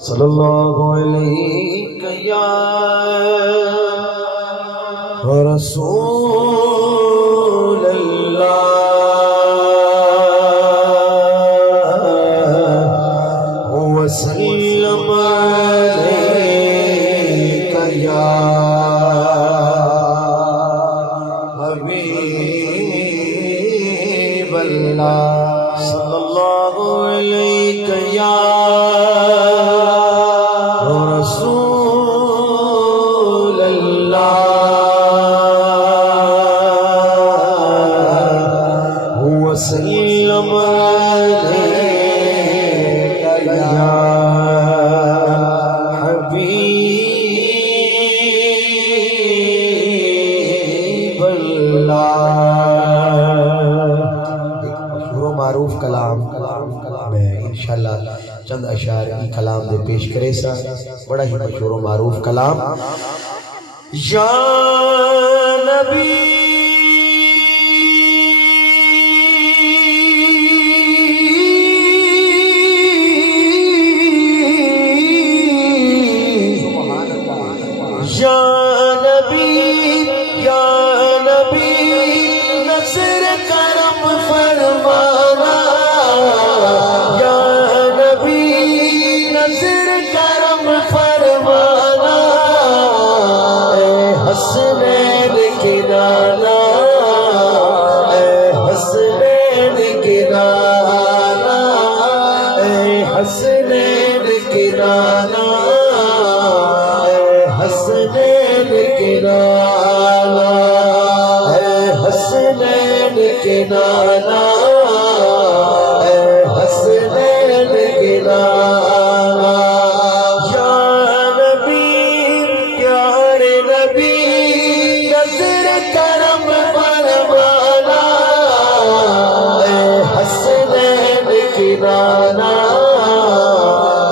صلی اللہ علیہ یا رسول اللہ وسلم علیک یا حبیب اللہ صلی اللہ علیہ یا رسول اللہ وسلم علیک یا حبیب اللہ۔ مشہور و معروف کلام میں انشاءاللہ چند اشعار کی کلام دے پیش کرے سا، بڑا ہی مشہور و معروف کلام۔ یا نبی یا نبی یا نبی نصر کرم فرمانا، یا نبی نصر کرم فرمانا، اے حسنین کی نانا، اے حسنین کی نانا، اے حسنین کی نانا، حسنین کے نانا، اے حسنین کے نانا، اے حسنین کے نانا۔ یا نبی پیارے نبی نظر کرم فرمانا، اے حسنین کے نانا،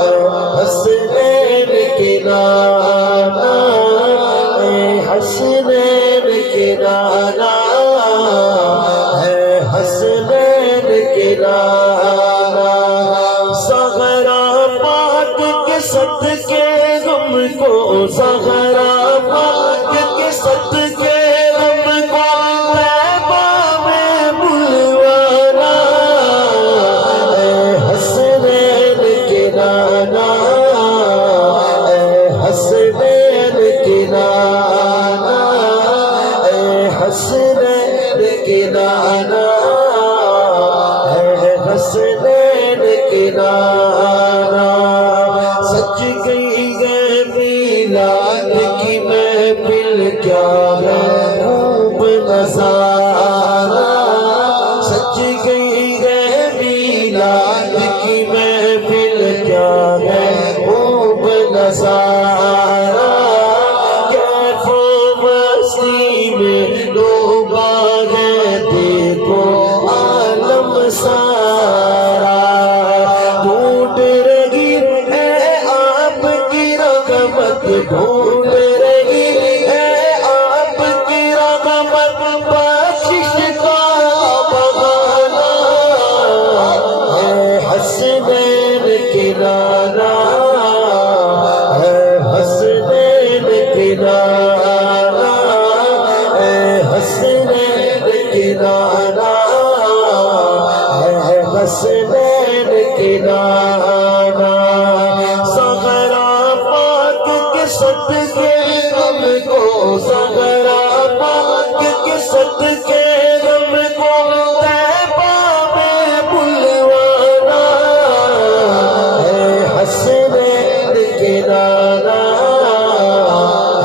اے حسنین کے نانا، حسنین کے نانا، ہے حسنین کے نانا۔ زہرا پاک کے صدقے غم کو، زہرا پاک کے صدقے غم کو طیبہ میں بلوانا، ہے حسنین کے نانا، ہے حسنین کے نانا، حسنین کے نانا، ہے حسنین کے نانا۔ سچ گئی ہے میلاد کی محفل، کیا ہے خوب نظارہ، سچ گئی ہے میلاد کی محفل، کیا ہے خوب نظارہ۔ کیف و مستی میں ڈوبا ہے دیکھو عالم سارا، ڈھونڈ رہی ہے آپ کی رغبت، ڈھونڈ رہی ہے آپ کی رغبت، بخشش کا بہانہ، ہے حسنین کے نانا، ہے حسنین کے نانا، ہے حسنین کے نانا، ہے حسنین کے نانا۔ زہرا پاک کے صدقے غم کو، زہرا پاک کے صدقے غم کو طیبہ میں بلوانا، ہے حسنین کے نانا،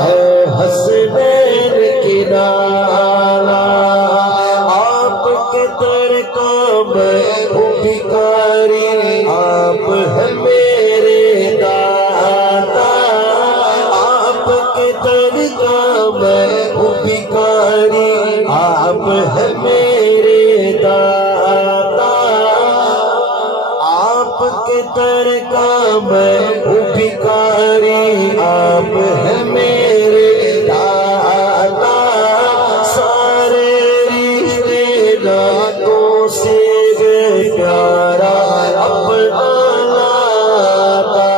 ہے حسنین کے نانا۔ آپ کے در کا میں ہوں بھکاری، آپ ہیں میرے داتا، آپ کے در کا میں ہوں بھکاری، آپ ہیں میرے داتا، آپ کے در کا میں ہوں بھکاری، آپ ہیں میرے داتا، سارے رشتے ناتوں سے پیارا اپنا ناتا،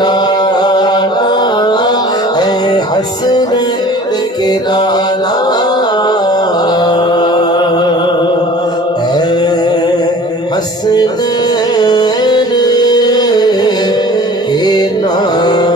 لالا اے حسنین کے لالا اے حسنین کے لالا